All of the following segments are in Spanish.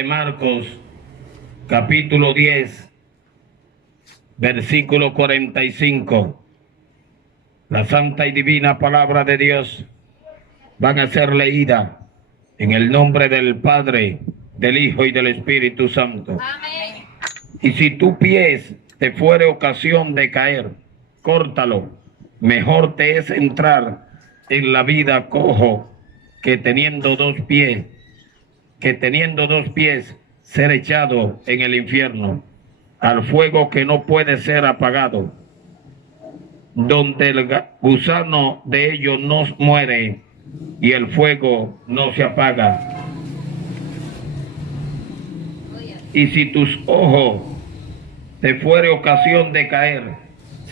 de Marcos, capítulo 10, versículo 45. La santa y divina palabra de Dios van a ser leída en el nombre del Padre, del Hijo y del Espíritu Santo. Amén. Y si tu pie te fuere ocasión de caer, córtalo. Mejor te es entrar en la vida cojo que teniendo dos pies, ser echado en el infierno, al fuego que no puede ser apagado, donde el gusano de ellos no muere y el fuego no se apaga. Y si tus ojos te fuere ocasión de caer,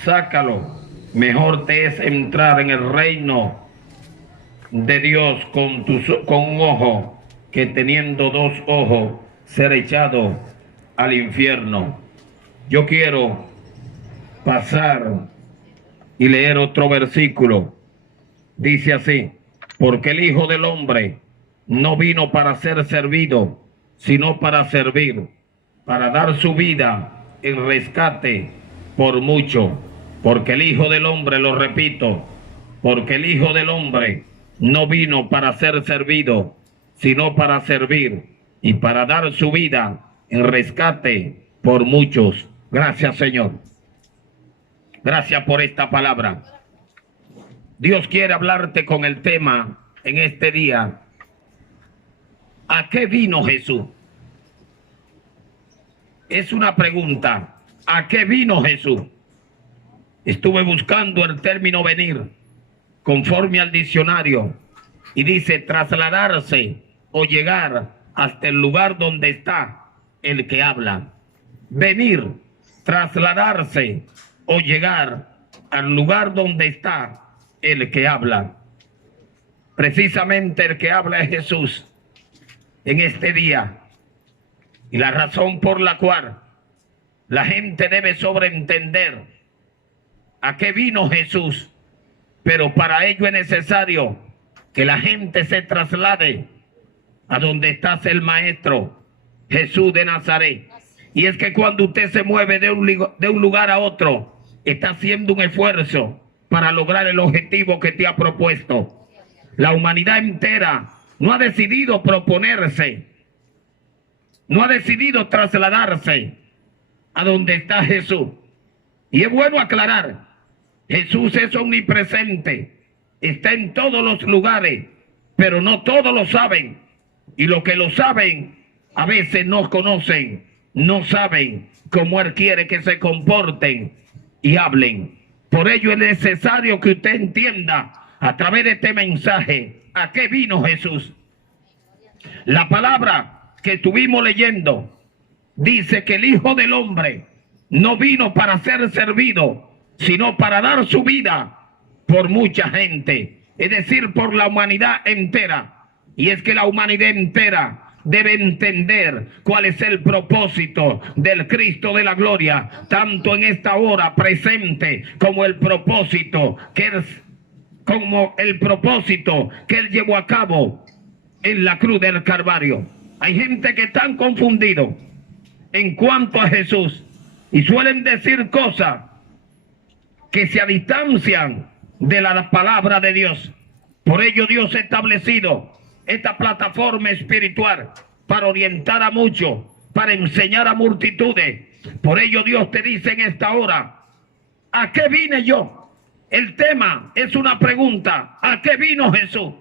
sácalo. Mejor te es entrar en el reino de Dios con un ojo que teniendo dos ojos ser echado al infierno. Yo quiero pasar y leer otro versículo. Dice así: porque el Hijo del Hombre no vino para ser servido, sino para servir, para dar su vida en rescate por mucho. Porque el Hijo del Hombre, lo repito, porque el Hijo del Hombre no vino para ser servido, sino para servir y para dar su vida en rescate por muchos. Gracias, Señor. Gracias por esta palabra. Dios quiere hablarte con el tema en este día. ¿A qué vino Jesús? Es una pregunta. ¿A qué vino Jesús? Estuve buscando el término venir conforme al diccionario y dice trasladarse o llegar hasta el lugar donde está el que habla. Venir, trasladarse o llegar al lugar donde está el que habla. Precisamente el que habla es Jesús en este día. Y la razón por la cual la gente debe sobreentender a qué vino Jesús, pero para ello es necesario que la gente se traslade a donde está el Maestro Jesús de Nazaret. Y es que cuando usted se mueve de un lugar a otro, está haciendo un esfuerzo para lograr el objetivo que te ha propuesto. La humanidad entera no ha decidido proponerse, no ha decidido trasladarse a donde está Jesús. Y es bueno aclarar, Jesús es omnipresente, está en todos los lugares, pero no todos lo saben. Y los que lo saben, a veces no conocen, no saben cómo Él quiere que se comporten y hablen. Por ello es necesario que usted entienda a través de este mensaje a qué vino Jesús. La palabra que estuvimos leyendo dice que el Hijo del Hombre no vino para ser servido, sino para dar su vida por mucha gente, es decir, por la humanidad entera. Y es que la humanidad entera debe entender cuál es el propósito del Cristo de la gloria, tanto en esta hora presente como el propósito que Él llevó a cabo en la cruz del Calvario. Hay gente que están confundidos en cuanto a Jesús y suelen decir cosas que se distancian de la palabra de Dios. Por ello Dios ha establecido esta plataforma espiritual para orientar a muchos, para enseñar a multitudes. Por ello Dios te dice en esta hora: ¿a qué vine yo? El tema es una pregunta: ¿a qué vino Jesús?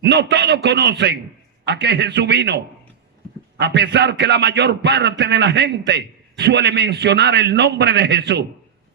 No todos conocen a qué Jesús vino, a pesar que la mayor parte de la gente suele mencionar el nombre de Jesús.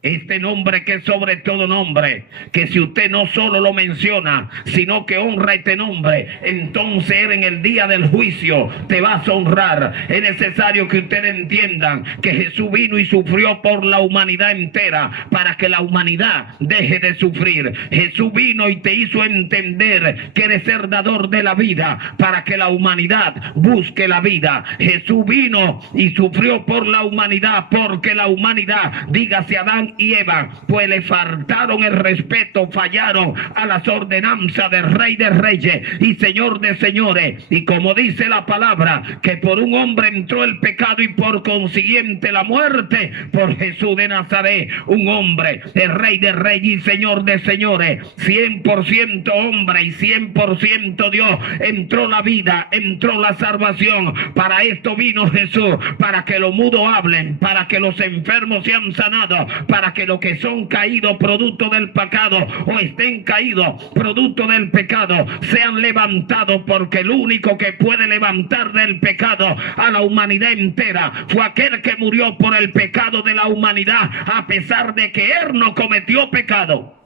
Este nombre que es sobre todo nombre, que si usted no solo lo menciona, sino que honra este nombre, entonces Él en el día del juicio te vas a honrar. Es necesario que ustedes entiendan que Jesús vino y sufrió por la humanidad entera, para que la humanidad deje de sufrir. Jesús vino y te hizo entender que eres el dador de la vida, para que la humanidad busque la vida. Jesús vino y sufrió por la humanidad, porque la humanidad, dígase Adán Adán y Eva, pues le faltaron el respeto, fallaron a las ordenanzas del Rey de Reyes y Señor de Señores. Y como dice la palabra, que por un hombre entró el pecado y por consiguiente la muerte, por Jesús de Nazaret, un hombre, el Rey de Reyes y Señor de Señores, 100% hombre y 100% Dios, entró la vida, entró la salvación. Para esto vino Jesús, para que los mudos hablen, para que los enfermos sean sanados, para que los que son caídos producto del pecado o estén caídos producto del pecado sean levantados, porque el único que puede levantar del pecado a la humanidad entera fue aquel que murió por el pecado de la humanidad, a pesar de que él no cometió pecado.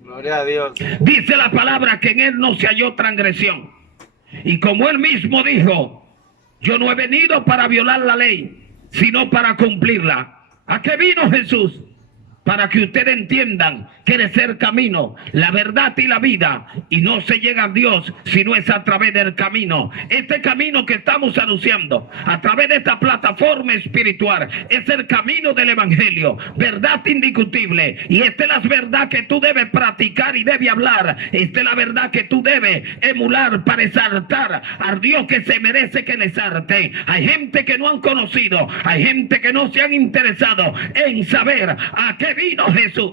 Gloria a Dios. Dice la palabra que en él no se halló transgresión. Y como él mismo dijo, yo no he venido para violar la ley, sino para cumplirla. ¿A qué vino Jesús? Para que ustedes entiendan que es el camino, la verdad y la vida, y no se llega a Dios si no es a través del camino. Este camino que estamos anunciando a través de esta plataforma espiritual es el camino del evangelio, verdad indiscutible, y esta es la verdad que tú debes practicar y debes hablar. Esta es la verdad que tú debes emular para exaltar al Dios que se merece que le exalte. Hay gente que no han conocido, hay gente que no se han interesado en saber a qué vino Jesús.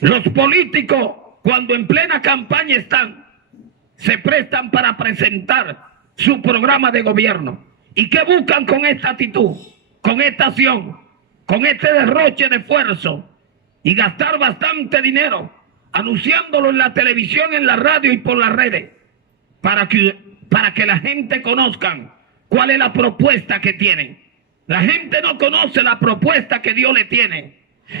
Los políticos, cuando en plena campaña están, se prestan para presentar su programa de gobierno. ¿Y qué buscan con esta actitud, con esta acción, con este derroche de esfuerzo y gastar bastante dinero anunciándolo en la televisión, en la radio y por las redes, para que la gente conozcan cuál es la propuesta que tienen? La gente no conoce la propuesta que Dios le tiene.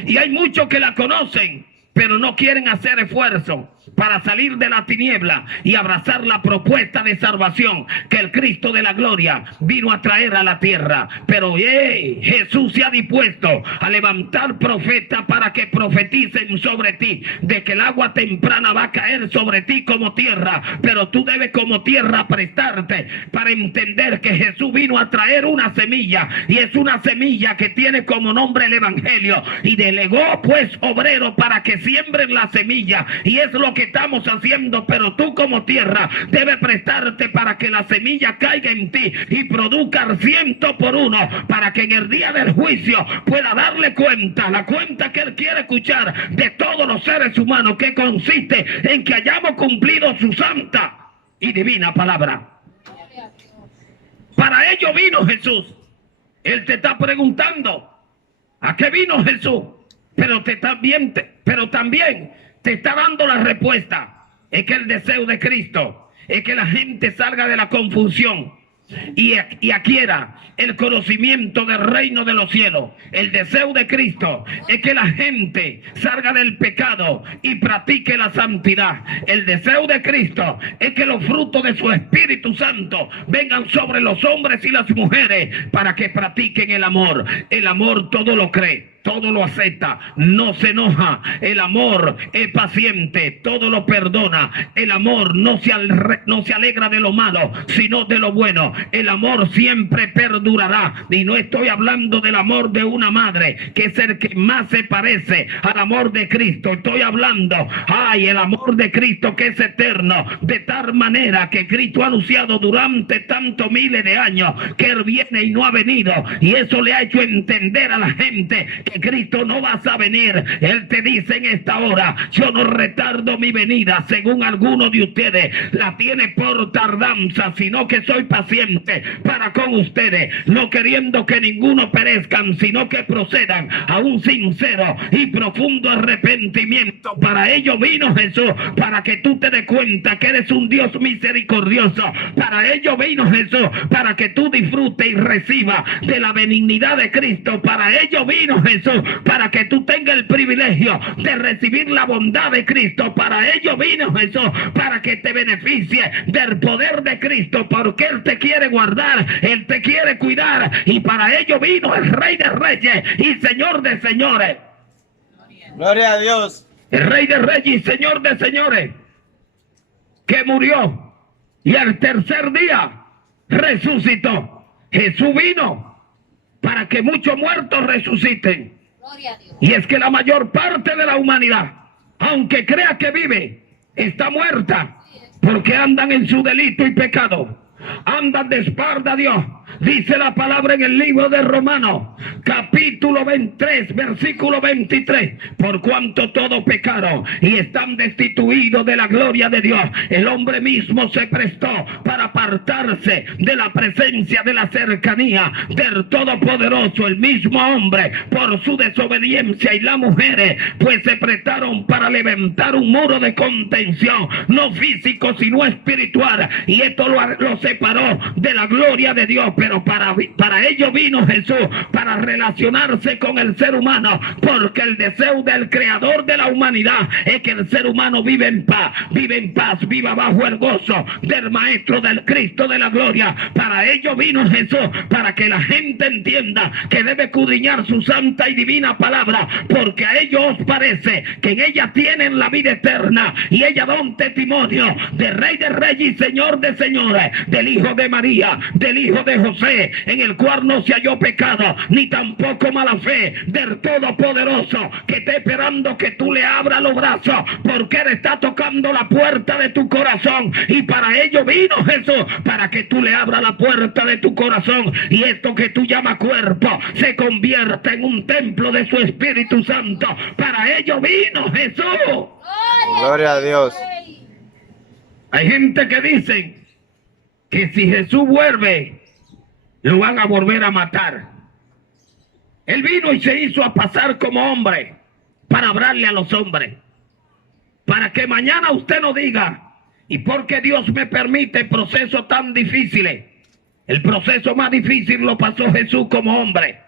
Y hay muchos que la conocen, pero no quieren hacer esfuerzo para salir de la tiniebla y abrazar la propuesta de salvación que el Cristo de la gloria vino a traer a la tierra. Pero Jesús se ha dispuesto a levantar profetas para que profeticen sobre ti, de que el agua temprana va a caer sobre ti como tierra, pero tú debes como tierra prestarte para entender que Jesús vino a traer una semilla, y es una semilla que tiene como nombre el evangelio, y delegó pues obreros para que siembren la semilla, y es lo que estamos haciendo. Pero tú como tierra debes prestarte para que la semilla caiga en ti y produzca al 100%, para que en el día del juicio pueda darle cuenta, la cuenta que él quiere escuchar de todos los seres humanos, que consiste en que hayamos cumplido su santa y divina palabra. Para ello vino Jesús. Él te está preguntando ¿a qué vino Jesús? Pero también te está dando la respuesta. Es que el deseo de Cristo es que la gente salga de la confusión y adquiera el conocimiento del reino de los cielos. El deseo de Cristo es que la gente salga del pecado y practique la santidad. El deseo de Cristo es que los frutos de su Espíritu Santo vengan sobre los hombres y las mujeres para que practiquen el amor. El amor todo lo cree, todo lo acepta, no se enoja. El amor es paciente, todo lo perdona. El amor no se alegra de lo malo, sino de lo bueno. El amor siempre perdurará. Y no estoy hablando del amor de una madre, que es el que más se parece al amor de Cristo. Estoy hablando, el amor de Cristo, que es eterno, de tal manera que Cristo ha anunciado durante tantos miles de años que Él viene y no ha venido. Y eso le ha hecho entender a la gente que Cristo no vas a venir. Él te dice en esta hora: yo no retardo mi venida, según algunos de ustedes la tiene por tardanza, sino que soy paciente para con ustedes, no queriendo que ninguno perezcan, sino que procedan a un sincero y profundo arrepentimiento. Para ello vino Jesús, para que tú te des cuenta que eres un Dios misericordioso. Para ello vino Jesús, para que tú disfrutes y recibas de la benignidad de Cristo. Para ello vino Jesús, para que tú tengas el privilegio de recibir la bondad de Cristo. Para ello vino Jesús, para que te beneficie del poder de Cristo, porque Él te quiere guardar, Él te quiere cuidar. Y para ello vino el Rey de Reyes y Señor de Señores. Gloria a Dios. El Rey de Reyes y Señor de Señores, que murió y al tercer día resucitó. Jesús vino para que muchos muertos resuciten. Gloria a Dios. Y es que la mayor parte de la humanidad, aunque crea que vive, está muerta, porque andan en su delito y pecado. Andan de espalda a Dios. Dice la palabra en el libro de Romanos, capítulo 23, versículo 23. Por cuanto todos pecaron y están destituidos de la gloria de Dios, el hombre mismo se prestó para apartarse de la presencia, de la cercanía del Todopoderoso. El mismo hombre, por su desobediencia, y las mujeres, pues se prestaron para levantar un muro de contención, no físico sino espiritual, y esto lo separó de la gloria de Dios. Pero para ello vino Jesús, para relacionarse con el ser humano, porque el deseo del creador de la humanidad es que el ser humano vive en paz, viva bajo el gozo del Maestro, del Cristo de la gloria. Para ello vino Jesús, para que la gente entienda que debe escudriñar su santa y divina palabra, porque a ellos os parece que en ella tienen la vida eterna, y ella da un testimonio de Rey de Reyes y Señor de Señores, del Hijo de María, del Hijo de José, en el cual no se halló pecado, ni tampoco mala fe, del Todopoderoso, que está esperando que tú le abras los brazos, porque Él está tocando la puerta de tu corazón. Y para ello vino Jesús, para que tú le abras la puerta de tu corazón, y esto que tú llamas cuerpo se convierta en un templo de su Espíritu Santo. Para ello vino Jesús. Gloria a Dios. Hay gente que dice que si Jesús vuelve, lo van a volver a matar. Él vino y se hizo a pasar como hombre para hablarle a los hombres, para que mañana usted no diga, ¿y por qué Dios me permite procesos tan difíciles? El proceso más difícil lo pasó Jesús como hombre,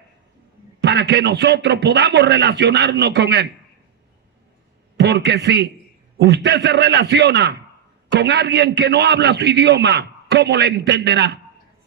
para que nosotros podamos relacionarnos con Él. Porque si usted se relaciona con alguien que no habla su idioma, ¿cómo le entenderá?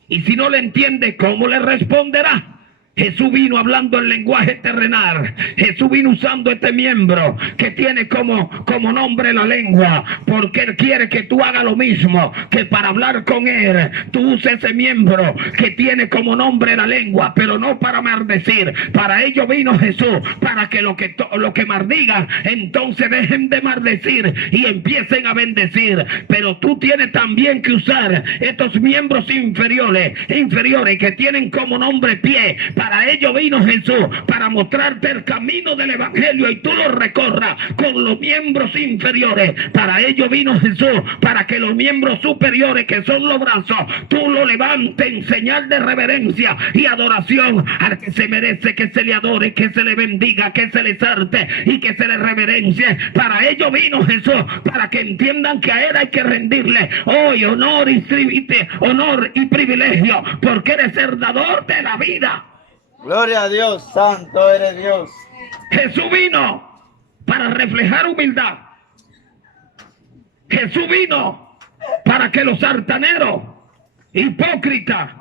Y si no le entiende, ¿cómo le responderá? Jesús vino hablando el lenguaje terrenal. Jesús vino usando este miembro que tiene como nombre la lengua, porque Él quiere que tú hagas lo mismo, que para hablar con Él tú uses ese miembro que tiene como nombre la lengua, pero no para maldecir. Para ello vino Jesús, para que lo que maldigan entonces dejen de maldecir y empiecen a bendecir. Pero tú tienes también que usar estos miembros inferiores que tienen como nombre pie. Para ello vino Jesús, para mostrarte el camino del Evangelio, y tú lo recorras con los miembros inferiores. Para ello vino Jesús, para que los miembros superiores, que son los brazos, tú lo levantes en señal de reverencia y adoración al que se merece que se le adore, que se le bendiga, que se le exalte y que se le reverencie. Para ello vino Jesús, para que entiendan que a Él hay que rendirle hoy honor y privilegio, porque eres el dador de la vida. Gloria a Dios, santo eres Dios. Jesús vino para reflejar humildad. Jesús vino para que los altaneros, hipócritas,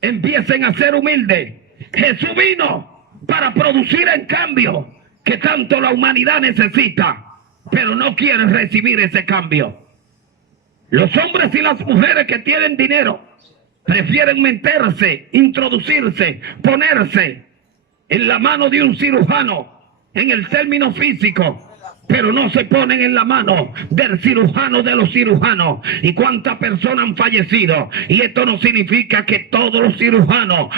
empiecen a ser humildes. Jesús vino para producir el cambio que tanto la humanidad necesita, pero no quiere recibir ese cambio. Los hombres y las mujeres que tienen dinero prefieren meterse, introducirse, ponerse en la mano de un cirujano en el término físico, pero no se ponen en la mano del cirujano de los cirujanos. ¿Y cuántas personas han fallecido? Y esto no significa que todos los cirujanos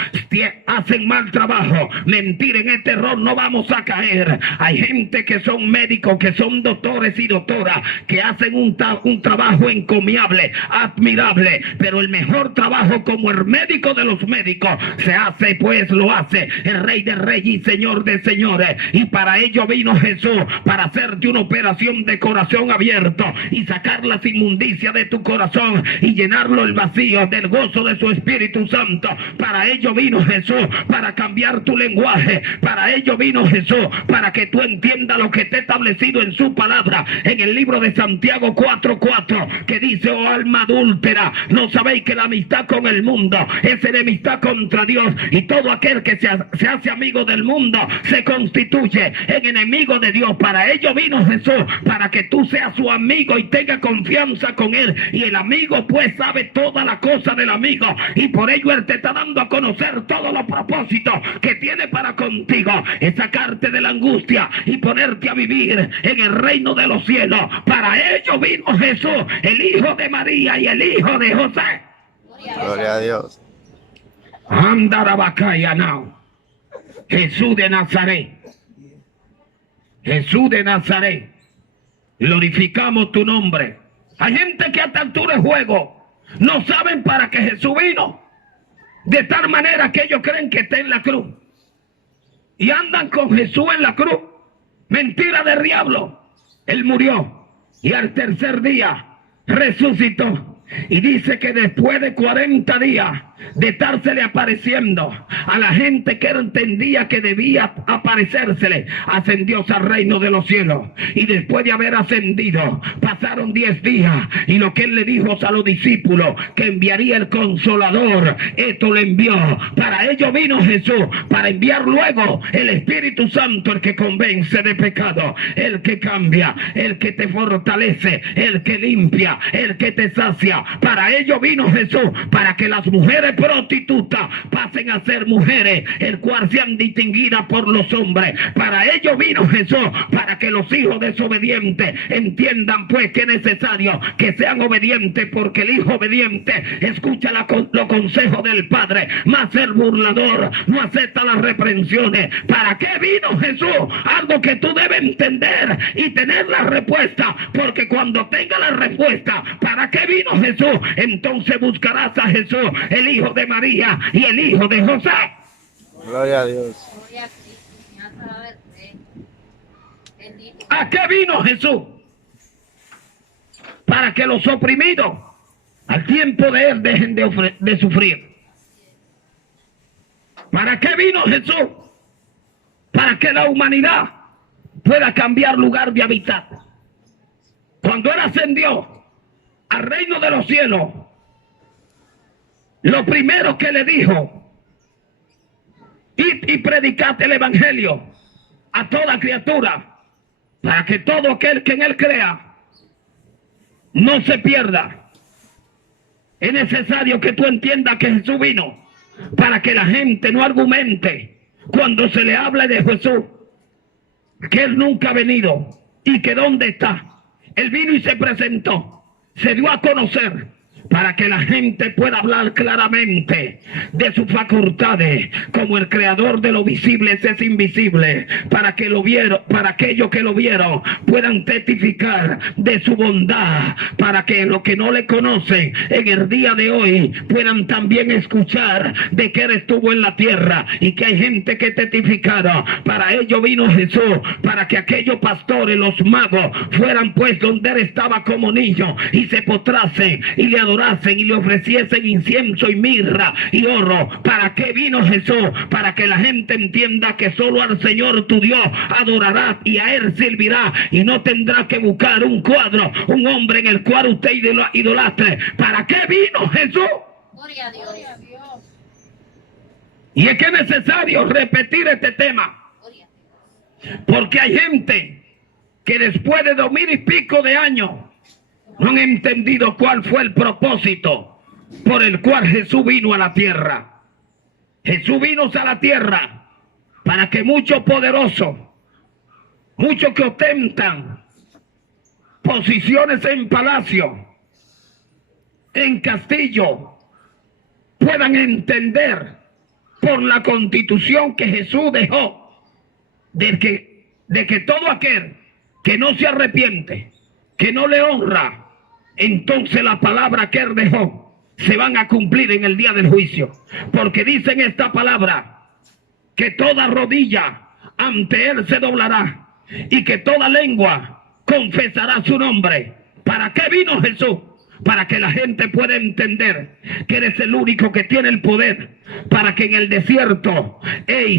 hacen mal trabajo. Mentira, en este error no vamos a caer. Hay gente que son médicos, que son doctores y doctoras, que hacen un trabajo encomiable, admirable, pero el mejor trabajo, como el médico de los médicos, se hace, pues lo hace el Rey de Reyes y Señor de Señores. Y para ello vino Jesús, para hacerte una operación de corazón abierto y sacar las inmundicias de tu corazón y llenarlo el vacío del gozo de su Espíritu Santo. Para ello vino Jesús, para cambiar tu lenguaje. Para ello vino Jesús, para que tú entiendas lo que está establecido en su palabra, en el libro de Santiago 4:4, que dice: oh alma adúltera, ¿no sabéis que la amistad con el mundo es enemistad contra Dios? Y todo aquel que se hace amigo del mundo se constituye en enemigo de Dios. Para ello vino vino Jesús para que tú seas su amigo y tengas confianza con él. Y el amigo pues sabe toda la cosa del amigo. Y por ello él te está dando a conocer todos los propósitos que tiene para contigo. Es sacarte de la angustia y ponerte a vivir en el reino de los cielos. Para ello vino Jesús, el hijo de María y el hijo de José. Gloria a Dios. Andarabacayanao. Jesús de Nazaret. Jesús de Nazaret. Glorificamos tu nombre. Hay gente que a esta altura de juego no saben para qué Jesús vino. De tal manera que ellos creen que está en la cruz. Y andan con Jesús en la cruz. Mentira del diablo. Él murió y al tercer día resucitó. Y dice que después de 40 días de estársele apareciendo a la gente que entendía que debía aparecérsele, ascendió al reino de los cielos. Y después de haber ascendido, pasaron 10 días. Y lo que él le dijo a los discípulos, que enviaría el Consolador, esto lo envió. Para ello vino Jesús, para enviar luego el Espíritu Santo, el que convence de pecado, el que cambia, el que te fortalece, el que limpia, el que te sacia. Para ello vino Jesús, para que las mujeres prostitutas pasen a ser mujeres, el cual sean distinguidas por los hombres. Para ello vino Jesús, para que los hijos desobedientes entiendan pues que es necesario que sean obedientes, porque el hijo obediente escucha los consejos del Padre, mas el burlador no acepta las reprensiones. ¿Para qué vino Jesús? Algo que tú debes entender y tener la respuesta, porque cuando tenga la respuesta, ¿para qué vino Jesús? Entonces buscarás a Jesús, el hijo de María y el hijo de José. Gloria a Dios. ¿A qué vino Jesús? Para que los oprimidos al tiempo de él dejen de sufrir. ¿Para qué vino Jesús? Para que la humanidad pueda cambiar lugar de habitar. Cuando él ascendió al reino de los cielos, lo primero que le dijo: id y predicad el evangelio a toda criatura, para que todo aquel que en él crea no se pierda. Es necesario que tú entiendas que Jesús vino para que la gente no argumente cuando se le hable de Jesús, que él nunca ha venido y que dónde está. Él vino y se presentó, se dio a conocer, para que la gente pueda hablar claramente de sus facultades, como el creador de lo visible es invisible, para que lo vieron, para aquellos que lo vieron puedan testificar de su bondad, para que los que no le conocen en el día de hoy puedan también escuchar de que él estuvo en la tierra y que hay gente que testificaron. Para ello vino Jesús, para que aquellos pastores, los magos, fueran pues donde él estaba como niño y se postrasen y le adorasen y le ofreciesen incienso y mirra y oro. ¿Para qué vino Jesús? Para que la gente entienda que solo al Señor tu Dios adorará y a él servirá, y no tendrá que buscar un cuadro, un hombre en el cual usted idolatre. ¿Para qué vino Jesús? Gloria a Dios. Y es que es necesario repetir este tema, porque hay gente que después de 2000 y pico de años no han entendido cuál fue el propósito por el cual Jesús vino a la tierra. Jesús vino a la tierra para que muchos poderosos, muchos que ostentan posiciones en palacio, en castillo, puedan entender por la constitución que Jesús dejó, de que todo aquel que no se arrepiente, que no le honra, entonces la palabra que él dejó se van a cumplir en el día del juicio. Porque dicen esta palabra, que toda rodilla ante él se doblará y que toda lengua confesará su nombre. ¿Para qué vino Jesús? Para que la gente pueda entender que eres el único que tiene el poder, para que en el desierto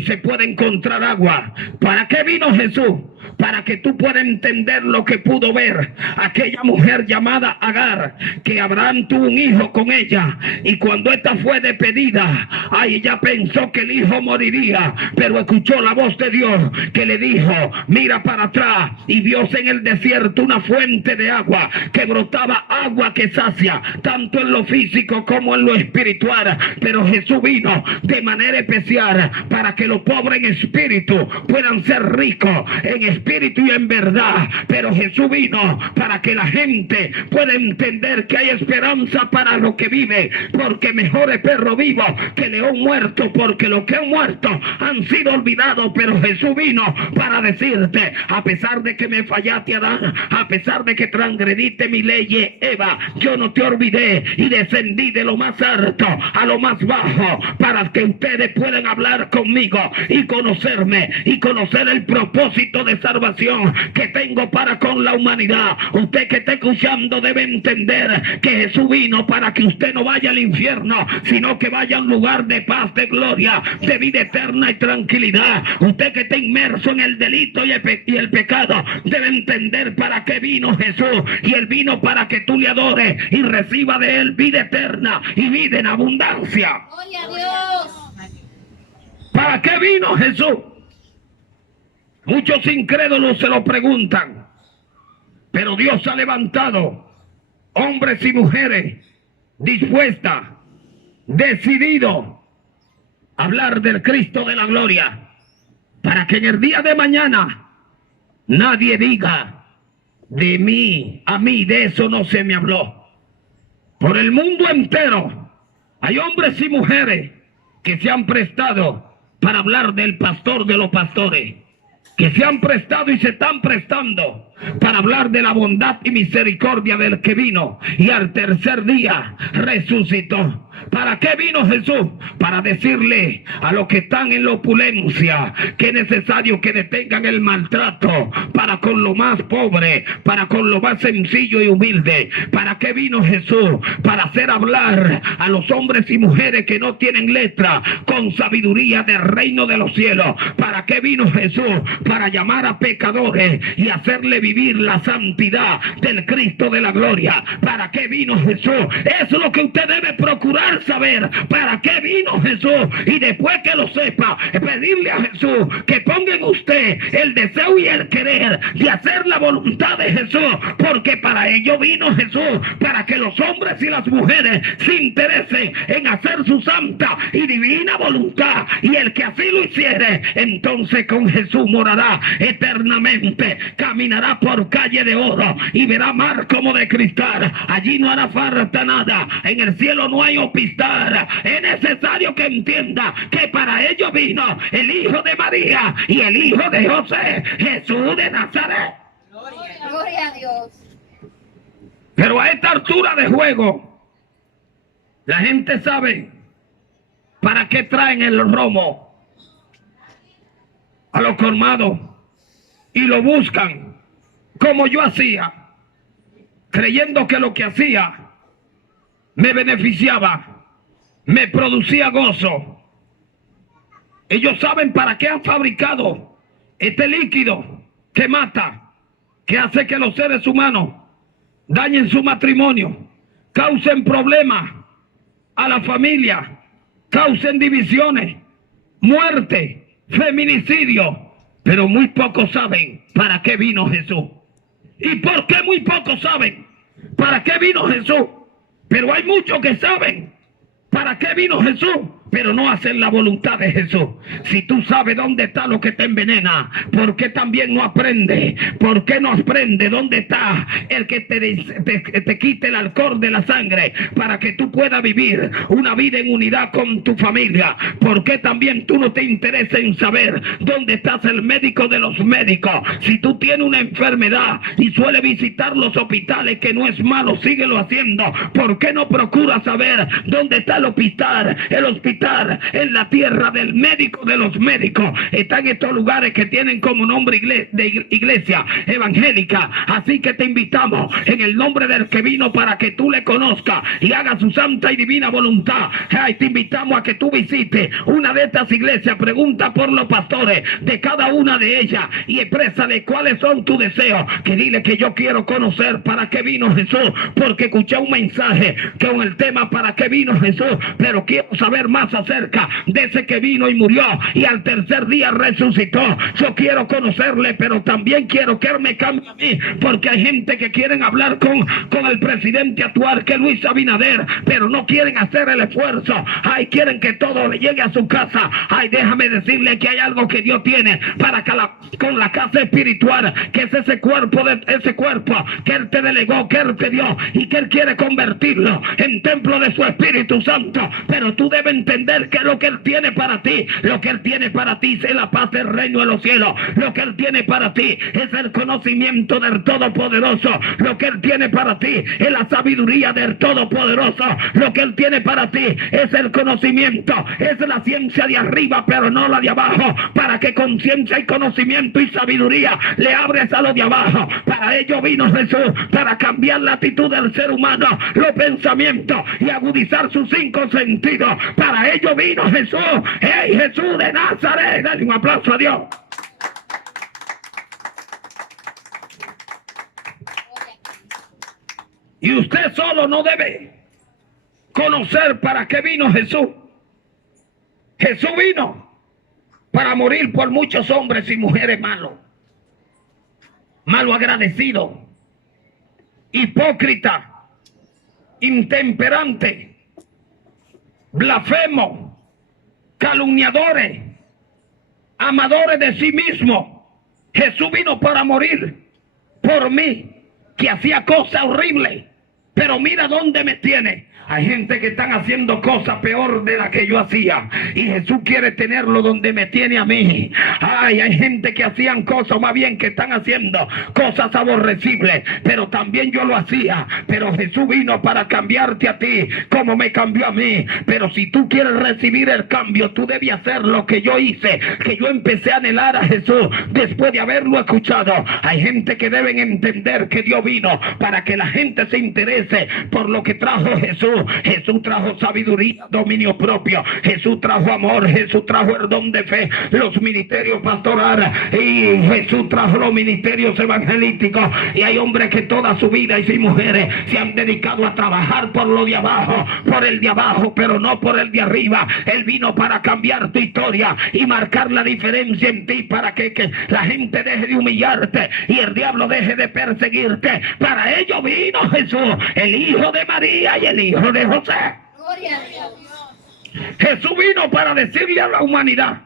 se pueda encontrar agua. ¿Para qué vino Jesús? para que tú puedas entender lo que pudo ver aquella mujer llamada Agar, que Abraham tuvo un hijo con ella, y cuando esta fue despedida, ay, ella pensó que el hijo moriría, pero escuchó la voz de Dios que le dijo: mira para atrás, y vio en el desierto una fuente de agua, que brotaba agua que sacia, tanto en lo físico como en lo espiritual. Pero Jesús vino de manera especial para que los pobres en espíritu puedan ser ricos en espíritu y en verdad. Pero Jesús vino para que la gente pueda entender que hay esperanza para los que viven, porque mejor es perro vivo que león muerto, porque los que han muerto han sido olvidados. Pero Jesús vino para decirte: a pesar de que me fallaste, Adán, a pesar de que transgrediste mi ley, Eva, yo no te olvidé y descendí de lo más alto a lo más bajo, para que ustedes puedan hablar conmigo y conocerme y conocer el propósito de salvación que tengo para con la humanidad. Usted que está escuchando debe entender que Jesús vino para que usted no vaya al infierno, sino que vaya a un lugar de paz, de gloria, de vida eterna y tranquilidad. Usted que está inmerso en el delito y el pecado debe entender para qué vino Jesús, y Él vino para que tú le adores y reciba de Él vida eterna y vida en abundancia. ¡Gloria a Dios! ¿Para qué vino Jesús? Muchos incrédulos se lo preguntan, pero Dios ha levantado hombres y mujeres dispuestas, decididos a hablar del Cristo de la gloria, para que en el día de mañana nadie diga: de mí, a mí de eso no se me habló. Por el mundo entero hay hombres y mujeres que se han prestado para hablar del pastor de los pastores, que se han prestado y se están prestando para hablar de la bondad y misericordia del que vino y al tercer día resucitó. ¿Para qué vino Jesús? Para decirle a los que están en la opulencia que es necesario que detengan el maltrato para con lo más pobre, para con lo más sencillo y humilde. ¿Para qué vino Jesús? Para hacer hablar a los hombres y mujeres que no tienen letra con sabiduría del reino de los cielos. ¿Para qué vino Jesús? Para llamar a pecadores y hacerle vivir la santidad del Cristo de la gloria. ¿Para qué vino Jesús? Eso es lo que usted debe procurar saber. ¿Para qué vino Jesús? Y después que lo sepa, pedirle a Jesús que ponga en usted el deseo y el querer de hacer la voluntad de Jesús, porque para ello vino Jesús, para que los hombres y las mujeres se interesen en hacer su santa y divina voluntad, y el que así lo hiciere, entonces con Jesús morará eternamente, caminará por calle de oro y verá mar como de cristal. Allí no hará falta nada, en el cielo no hay hospital. Es necesario que entienda que para ello vino el Hijo de María y el Hijo de José, Jesús de Nazaret. Gloria a Dios. Pero a esta altura de juego, la gente sabe para qué traen el romo a los colmados y lo buscan, como yo hacía, creyendo que lo que hacía me beneficiaba, me producía gozo. Ellos saben para qué han fabricado este líquido que mata, que hace que los seres humanos dañen su matrimonio, causen problemas a la familia, causen divisiones, muerte, feminicidio. Pero muy pocos saben para qué vino Jesús. ¿Y por qué muy pocos saben para qué vino Jesús? Pero hay muchos que saben para qué vino Jesús, pero no hacen la voluntad de Jesús. Si tú sabes dónde está lo que te envenena, ¿por qué también no aprende? ¿Por qué no aprende dónde está el que te quite el alcohol de la sangre para que tú puedas vivir una vida en unidad con tu familia? ¿Por qué también tú no te interesa en saber dónde estás el médico de los médicos? Si tú tienes una enfermedad y suele visitar los hospitales, que no es malo, síguelo haciendo. ¿Por qué no procuras saber dónde está el hospital estar en la tierra del médico de los médicos. Está en estos lugares que tienen como nombre de iglesia evangélica. Así que te invitamos en el nombre del que vino para que tú le conozcas y haga su santa y divina voluntad. Ay, te invitamos a que tú visites una de estas iglesias. Pregunta por los pastores de cada una de ellas y exprésale cuáles son tus deseos. Que dile que yo quiero conocer para qué vino Jesús, porque escuché un mensaje con el tema para qué vino Jesús, pero quiero saber más acerca de ese que vino y murió y al tercer día resucitó. Yo quiero conocerle, pero también quiero que él me cambie a mí, porque hay gente que quieren hablar con el presidente actual, que Luis Abinader, pero no quieren hacer el esfuerzo. Ay, quieren que todo le llegue a su casa. Ay, déjame decirle que hay algo que Dios tiene para que con la casa espiritual, que es ese cuerpo que él te delegó, que él te dio y que él quiere convertirlo en templo de su Espíritu Santo. Pero tú debes entender que lo que él tiene para ti, lo que él tiene para ti es la paz del reino de los cielos. Lo que él tiene para ti es el conocimiento del Todopoderoso. Lo que él tiene para ti es la sabiduría del Todopoderoso. Lo que él tiene para ti es el conocimiento, es la ciencia de arriba, pero no la de abajo, para que con ciencia y conocimiento y sabiduría le abres a lo de abajo. Para ello vino Jesús, para cambiar la actitud del ser humano, los pensamientos y agudizar sus 5 sentidos. Para ello vino Jesús. ¡Hey, Jesús de Nazaret! Dale un aplauso a Dios. Y usted solo no debe conocer para qué vino Jesús. Jesús vino para morir por muchos hombres y mujeres malos, malo agradecidos, hipócritas, intemperantes, blasfemos, calumniadores, amadores de sí mismos. Jesús vino para morir por mí, que hacía cosas horribles, pero mira dónde me tiene. Hay gente que están haciendo cosas peor de las que yo hacía, y Jesús quiere tenerlo donde me tiene a mí. Ay, hay gente que hacían cosas, más bien que están haciendo cosas aborrecibles, pero también yo lo hacía. Pero Jesús vino para cambiarte a ti como me cambió a mí. Pero si tú quieres recibir el cambio, tú debes hacer lo que yo hice, que yo empecé a anhelar a Jesús después de haberlo escuchado. Hay gente que deben entender que Dios vino para que la gente se interese por lo que trajo Jesús. Jesús trajo sabiduría, dominio propio. Jesús trajo amor. Jesús trajo el don de fe, los ministerios pastorales, y Jesús trajo los ministerios evangelísticos. Y hay hombres que toda su vida y mujeres se han dedicado a trabajar por lo de abajo, por el de abajo, pero no por el de arriba. Él vino para cambiar tu historia y marcar la diferencia en ti, para que la gente deje de humillarte y el diablo deje de perseguirte. Para ello vino Jesús, el hijo de María y el hijo de José. Gloria a Dios. Jesús vino para decirle a la humanidad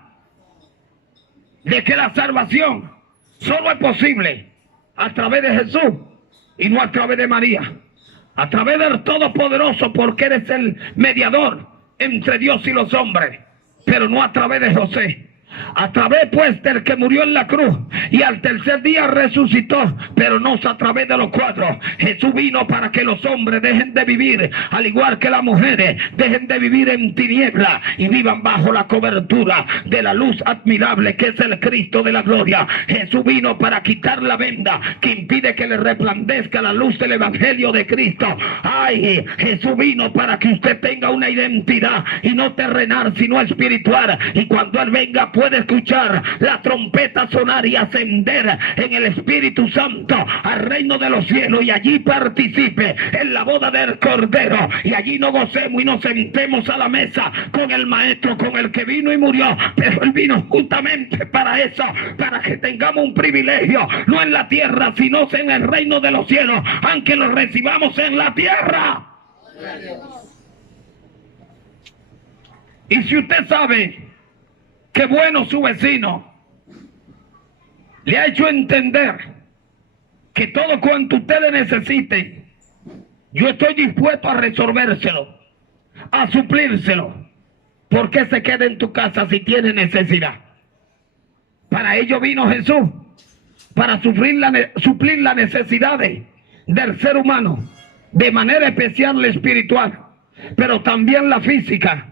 de que la salvación solo es posible a través de Jesús y no a través de María, a través del Todopoderoso, porque eres el mediador entre Dios y los hombres, pero no a través de José. A través pues del que murió en la cruz y al tercer día resucitó, pero no a través de los 4. Jesús vino para que los hombres dejen de vivir, al igual que las mujeres, dejen de vivir en tinieblas y vivan bajo la cobertura de la luz admirable que es el Cristo de la gloria. Jesús vino para quitar la venda que impide que le resplandezca la luz del Evangelio de Cristo. Ay, Jesús vino para que usted tenga una identidad, y no terrenal sino espiritual, y cuando Él venga puede escuchar la trompeta sonar y ascender en el Espíritu Santo al reino de los cielos, y allí participe en la boda del Cordero, y allí nos gocemos y nos sentemos a la mesa con el Maestro, con el que vino y murió. Pero Él vino justamente para eso, para que tengamos un privilegio, no en la tierra sino en el reino de los cielos, aunque lo recibamos en la tierra. Y si usted sabe que bueno su vecino le ha hecho entender que todo cuanto ustedes necesiten, yo estoy dispuesto a resolvérselo, a suplírselo, ¿por qué se queda en tu casa si tiene necesidad? Para ello vino Jesús, para suplir las necesidades del ser humano, de manera especial la espiritual, pero también la física.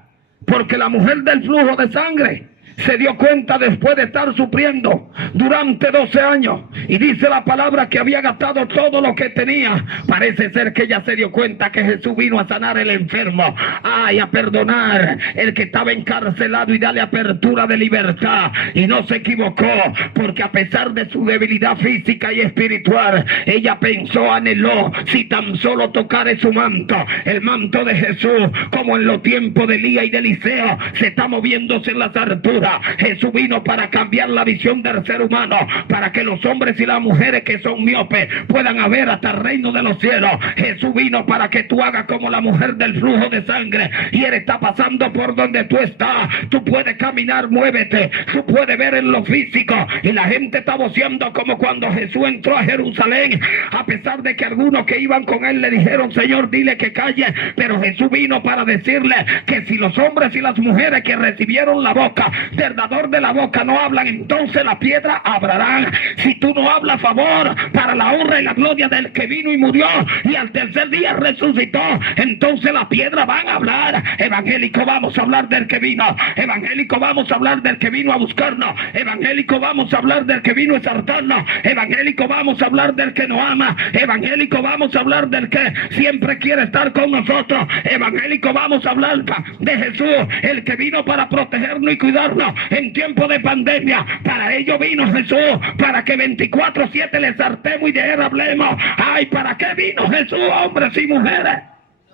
Porque la mujer del flujo de sangre se dio cuenta después de estar sufriendo durante 12 años. Y dice la palabra que había gastado todo lo que tenía. Parece ser que ella se dio cuenta que Jesús vino a sanar el enfermo. Ay, a perdonar el que estaba encarcelado y darle apertura de libertad. Y no se equivocó, porque a pesar de su debilidad física y espiritual, ella pensó, anheló, si tan solo tocare su manto, el manto de Jesús, como en los tiempos de Elías y de Eliseo, se está moviéndose en las alturas. Jesús vino para cambiar la visión del ser humano, para que los hombres y las mujeres que son miopes puedan ver hasta el reino de los cielos. Jesús vino para que tú hagas como la mujer del flujo de sangre, y Él está pasando por donde tú estás. Tú puedes caminar, muévete, tú puedes ver en lo físico, y la gente está voceando como cuando Jesús entró a Jerusalén, a pesar de que algunos que iban con Él le dijeron, Señor, dile que calle, pero Jesús vino para decirle que si los hombres y las mujeres que recibieron la boca del dador de la boca no hablan, entonces la piedra hablarán. Si tú no hablas a favor para la honra y la gloria del que vino y murió y al tercer día resucitó, entonces la piedra van a hablar. Evangélico, vamos a hablar del que vino. Evangélico, vamos a hablar del que vino a buscarnos. Evangélico, vamos a hablar del que vino a exaltarnos. Evangélico, vamos a hablar del que nos ama. Evangélico, vamos a hablar del que siempre quiere estar con nosotros. Evangélico, vamos a hablar de Jesús, el que vino para protegernos y cuidarnos en tiempo de pandemia. Para ello vino Jesús, para que 24/7 le exaltemos y de Él hablemos. Ay, ¿para qué vino Jesús, hombres y mujeres?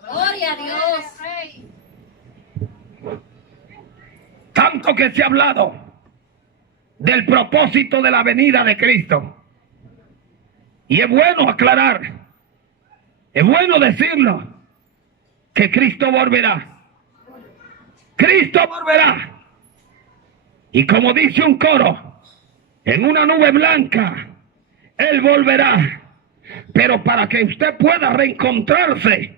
Gloria a Dios. Tanto que se ha hablado del propósito de la venida de Cristo. Y es bueno aclarar, es bueno decirlo, que Cristo volverá. Cristo volverá. Y como dice un coro, en una nube blanca, Él volverá. Pero para que usted pueda reencontrarse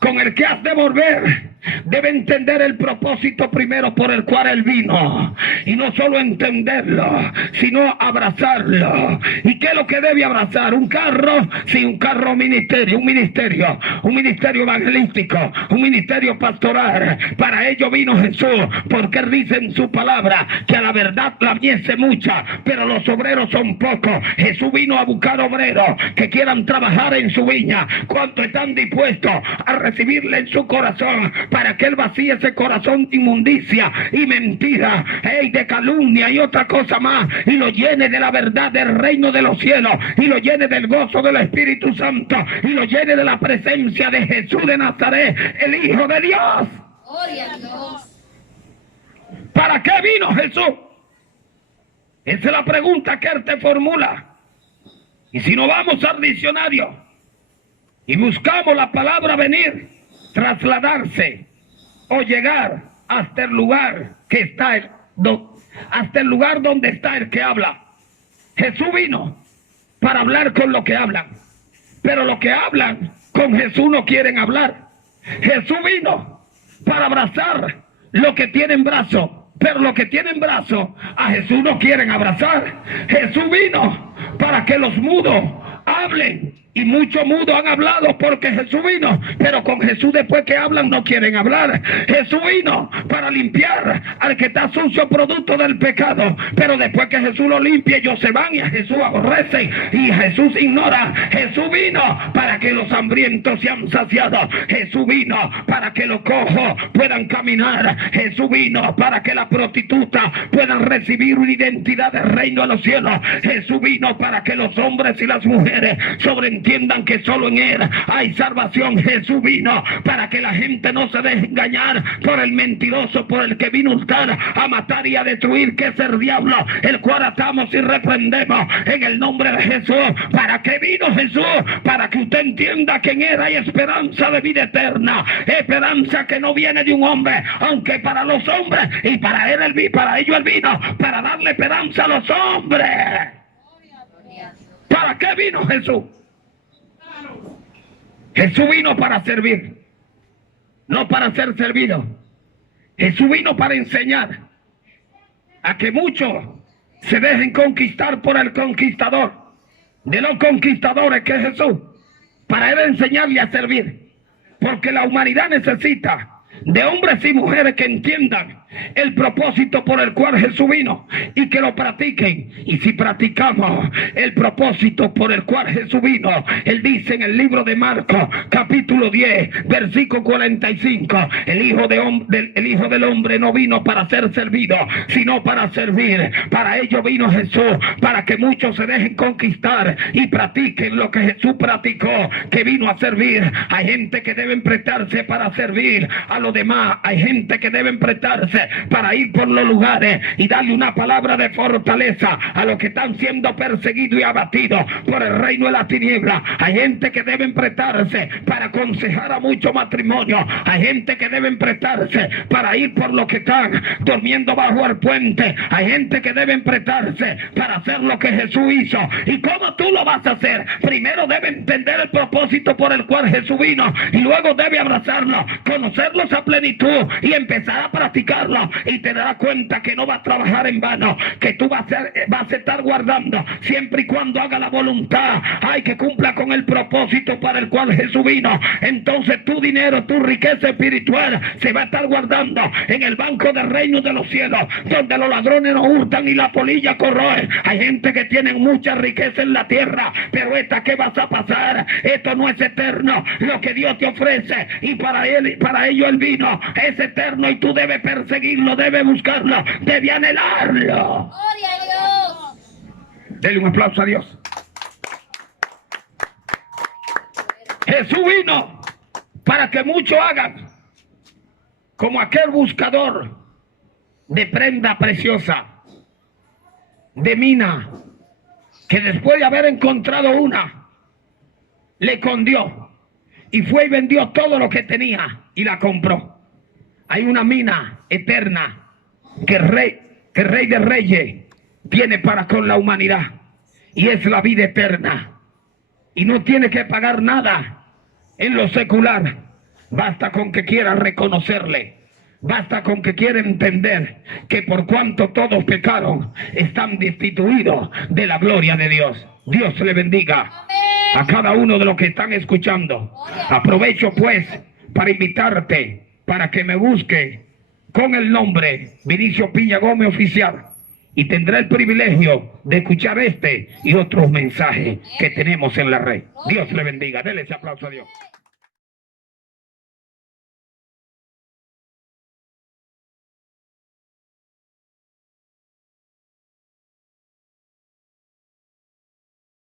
con el que has de volver, debe entender el propósito primero por el cual Él vino. Y no solo entenderlo, sino abrazarlo. ¿Y qué es lo que debe abrazar? ¿Un carro? Sí, un carro ministerio, un ministerio evangelístico, un ministerio pastoral. Para ello vino Jesús, porque Él dice en su palabra que a la verdad la mies es mucha, pero los obreros son pocos. Jesús vino a buscar obreros que quieran trabajar en su viña. ¿Cuántos están dispuestos a recibirle en su corazón, para que Él vacíe ese corazón de inmundicia y mentira, de calumnia y otra cosa más, y lo llene de la verdad del reino de los cielos, y lo llene del gozo del Espíritu Santo, y lo llene de la presencia de Jesús de Nazaret, el Hijo de Dios? Gloria a Dios. ¿Para qué vino Jesús? Esa es la pregunta que Él te formula. Y si no vamos al diccionario y buscamos la palabra venir, trasladarse o llegar hasta el lugar que está hasta el lugar donde está el que habla. Jesús vino para hablar con los que hablan, pero los que hablan con Jesús no quieren hablar. Jesús vino para abrazar los que tienen brazos, pero los que tienen brazos a Jesús no quieren abrazar. Jesús vino para que los mudos hablen. Y muchos mudos han hablado porque Jesús vino, pero con Jesús después que hablan no quieren hablar. Jesús vino para limpiar al que está sucio producto del pecado, pero después que Jesús lo limpie ellos se van y a Jesús aborrecen y Jesús ignora. Jesús vino para que los hambrientos sean saciados. Jesús vino para que los cojos puedan caminar. Jesús vino para que las prostitutas puedan recibir una identidad del reino de los cielos. Jesús vino para que los hombres y las mujeres entiendan que solo en Él hay salvación. Jesús vino para que la gente no se deje engañar por el mentiroso, por el que vino a hurtar, a matar y a destruir, que es el diablo, el cual atamos y reprendemos en el nombre de Jesús. ¿Para qué vino Jesús? Para que usted entienda que en Él hay esperanza de vida eterna, esperanza que no viene de un hombre, aunque para los hombres y para Él, para ello Él vino, para darle esperanza a los hombres. ¿Para qué vino Jesús? Jesús vino para servir, no para ser servido. Jesús vino para enseñar a que muchos se dejen conquistar por el conquistador de los conquistadores, que es Jesús, para Él enseñarle a servir. Porque la humanidad necesita de hombres y mujeres que entiendan el propósito por el cual Jesús vino y que lo practiquen. Y si practicamos el propósito por el cual Jesús vino, Él dice en el libro de Marcos capítulo 10 versículo 45, el Hijo del Hombre no vino para ser servido, sino para servir. Para ello vino Jesús, para que muchos se dejen conquistar y practiquen lo que Jesús practicó, que vino a servir. Hay gente que deben prestarse para servir a los demás. Hay gente que deben prestarse para ir por los lugares y darle una palabra de fortaleza a los que están siendo perseguidos y abatidos por el reino de la tiniebla. Hay gente que deben prestarse para aconsejar a muchos matrimonios. Hay gente que deben prestarse para ir por los que están durmiendo bajo el puente. Hay gente que deben prestarse para hacer lo que Jesús hizo. ¿Y cómo tú lo vas a hacer? Primero debe entender el propósito por el cual Jesús vino, y luego debe abrazarlo, conocerlos a plenitud y empezar a practicarlo. Y te darás cuenta que no vas a trabajar en vano, que tú vas a estar guardando siempre y cuando haga la voluntad, ay, que cumpla con el propósito para el cual Jesús vino. Entonces tu dinero, tu riqueza espiritual se va a estar guardando en el banco del reino de los cielos, donde los ladrones no hurtan y la polilla corroe. Hay gente que tiene mucha riqueza en la tierra, pero esta, ¿qué vas a pasar? Esto no es eterno. Lo que Dios te ofrece, y para ello Él vino, es eterno, y tú debes perseguirlo, debes buscarlo, debes anhelarlo. Gloria a Dios. Dele un aplauso a Dios. Jesús vino para que muchos hagan como aquel buscador de prenda preciosa, de mina, que después de haber encontrado una, le escondió y fue y vendió todo lo que tenía y la compró. Hay una mina eterna que el Rey de Reyes tiene para con la humanidad, y es la vida eterna. Y no tiene que pagar nada en lo secular. Basta con que quiera reconocerle. Basta con que quiera entender que por cuanto todos pecaron, están destituidos de la gloria de Dios. Dios le bendiga a cada uno de los que están escuchando. Aprovecho pues para invitarte para que me busque con el nombre Vinicio Piña Gómez Oficial, y tendrá el privilegio de escuchar este y otros mensajes que tenemos en la red. Dios le bendiga. Dele ese aplauso a Dios.